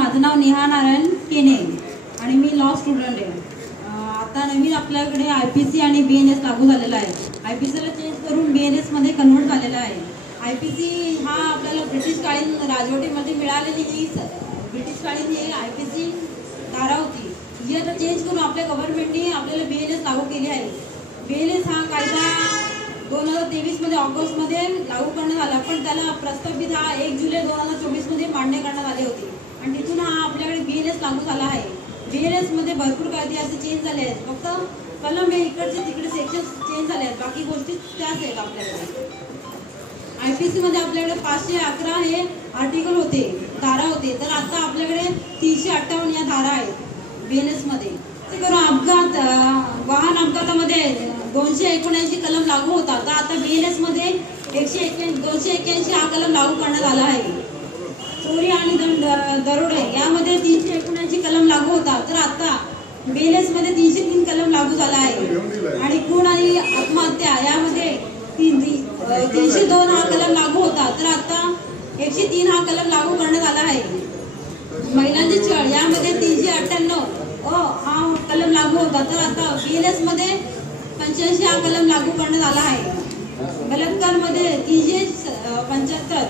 माझं नाव नेहा नारायण केने आणि मी लॉ स्टुडंट आहे। आता नवीन आपल्याकडे IPC आणि BNS लागू झालेला आहे। IPCला चेंज करून BNS मध्ये कन्वर्ट झालेला आहे। IPC हा आपल्याला ब्रिटिशकालीन राजवटीमध्ये मिळालेली ही ब्रिटिशकालीन ही IPC धारा होती, ही आता चेंज करून आपल्या गव्हर्नमेंटने आपल्याला BNS लागू केली आहे। BNS हा कायदा 2023 मध्ये ऑगस्टमध्ये लागू करण्यात आला, पण त्याला प्रस्तावित हा 1 जुलै 2024 मध्ये मान्य करण्यात आले होते आणि तिथून हा आपल्याकडे BNS लागू झाला आहे। BNS मध्ये भरपूर कायदे असे चेंज झाले आहेत, फक्त कलम हे इकडचे तिकडे सेक्शन चेंज झाले आहेत, बाकी गोष्टी त्याच आहेत। आपल्याकडे IPC मध्ये आपल्याकडे 511 हे आर्टिकल होते, धारा होते, तर आता आपल्याकडे 358 या धारा आहेत BNS मध्ये। अपघात वाहन अपघातामध्ये 279 कलम लागू होता, तर आता BNS मध्ये 281 हा कलम लागू करण्यात आला आहे। चोरी आणि दरोडे यामध्ये 379 कलम लागू होता, तर आता BNS मध्ये 303 कलम लागू झाला आहे। आणि खून आणि आत्महत्या यामध्ये 302 हा कलम लागू होता, तर आता 103 हा कलम लागू करण्यात आला आहे। महिलांची छळ यामध्ये 398 हा कलम लागू होता, तर आता BNS मध्ये 85 हा कलम लागू करण्यात आला आहे। बलात्कार मध्ये 375,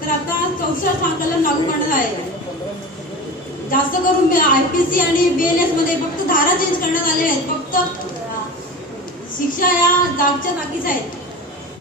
तर आता 64 हा कलम लागू करण्यात आहे। जास्त करून IPC आणि BNS मध्ये फक्त धारा चेंज करण्यात आल्या आहेत, फक्त शिक्षा या जागच्या जागीच आहेत।